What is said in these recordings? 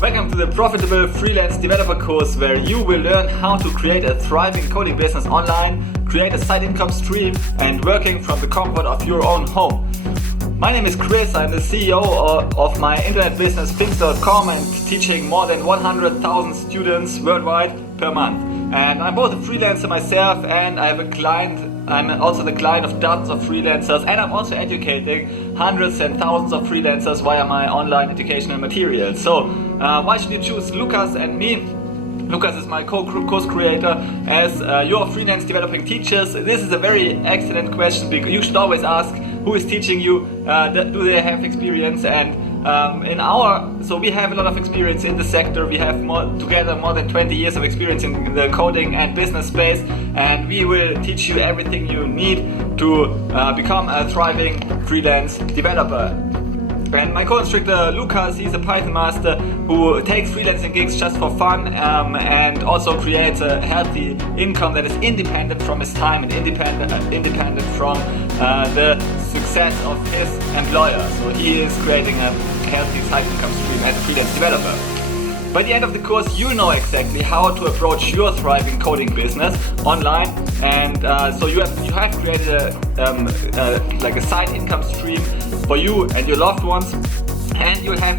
Welcome to the Profitable Freelance Developer course, where you will learn how to create a thriving coding business online, create a side income stream, and working from the comfort of your own home. My name is Chris. I'm the CEO of my internet business Things.com and teaching more than 100,000 students worldwide per month. And I'm both a freelancer myself, and I have a client. I'm also the client of dozens of freelancers, and I'm also educating hundreds and thousands of freelancers via my online educational materials. So why should you choose Lucas and me? Lucas is my course creator. As your freelance developing teachers, this is a very excellent question, because you should always ask who is teaching you. Do they have experience? And so we have a lot of experience in the sector. We have more than 20 years of experience in the coding and business space, and we will teach you everything you need to become a thriving freelance developer. And my co-instructor Lucas, he's a Python master who takes freelancing gigs just for fun, and also creates a healthy income that is independent from his time and independent from the success of his employer. So he is creating a healthy side income stream as a freelance developer. By the end of the course, you know exactly how to approach your thriving coding business online, and so you have created a side income stream for you and your loved ones, and you have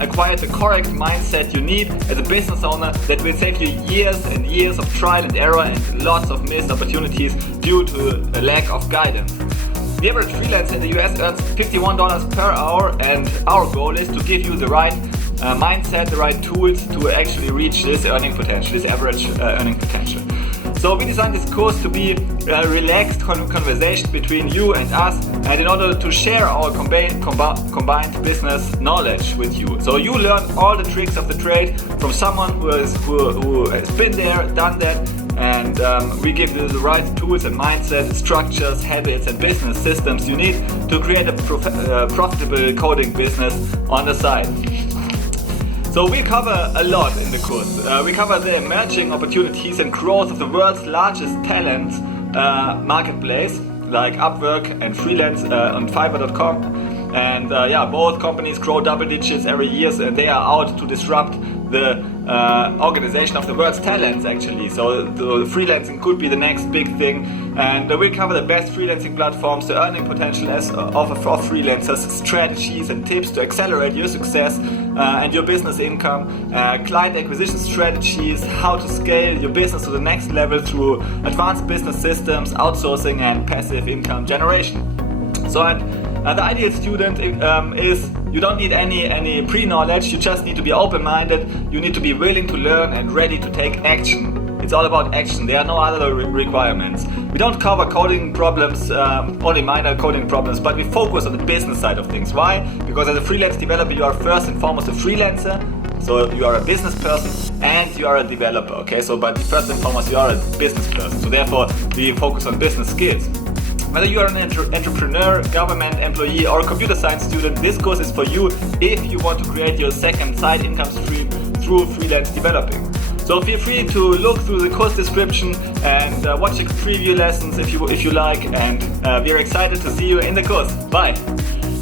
acquired the correct mindset you need as a business owner that will save you years and years of trial and error and lots of missed opportunities due to a lack of guidance. The average freelancer in the US earns $51 per hour, and our goal is to give you the right mindset, the right tools to actually reach this earning potential, this average earning potential. So we designed this course to be a relaxed conversation between you and us, and in order to share our combined business knowledge with you. So you learn all the tricks of the trade from someone who has been there, done that, and we give you the right tools and mindset, structures, habits, and business systems you need to create a profitable coding business on the side. So we cover a lot in the course. We cover the emerging opportunities and growth of the world's largest talent marketplace, like Upwork and Freelance on Fiverr.com. And both companies grow double digits every year, and they are out to disrupt the organization of the world's talents, actually. So the freelancing could be the next big thing, and we'll cover the best freelancing platforms, the earning potential of freelancers, strategies and tips to accelerate your success and your business income, client acquisition strategies, how to scale your business to the next level through advanced business systems, outsourcing, and passive income generation. So the ideal student is, you don't need any pre-knowledge, you just need to be open-minded, you need to be willing to learn and ready to take action. It's all about action, there are no other requirements. We don't cover coding problems, only minor coding problems, but we focus on the business side of things. Why? Because as a freelance developer, you are first and foremost a freelancer, so you are a business person and you are a developer, okay? So, but first and foremost, you are a business person, so therefore we focus on business skills. Whether you are an entrepreneur, government employee, or a computer science student, this course is for you if you want to create your second side income stream through freelance developing. So feel free to look through the course description and watch the preview lessons if you like, and we are excited to see you in the course. Bye!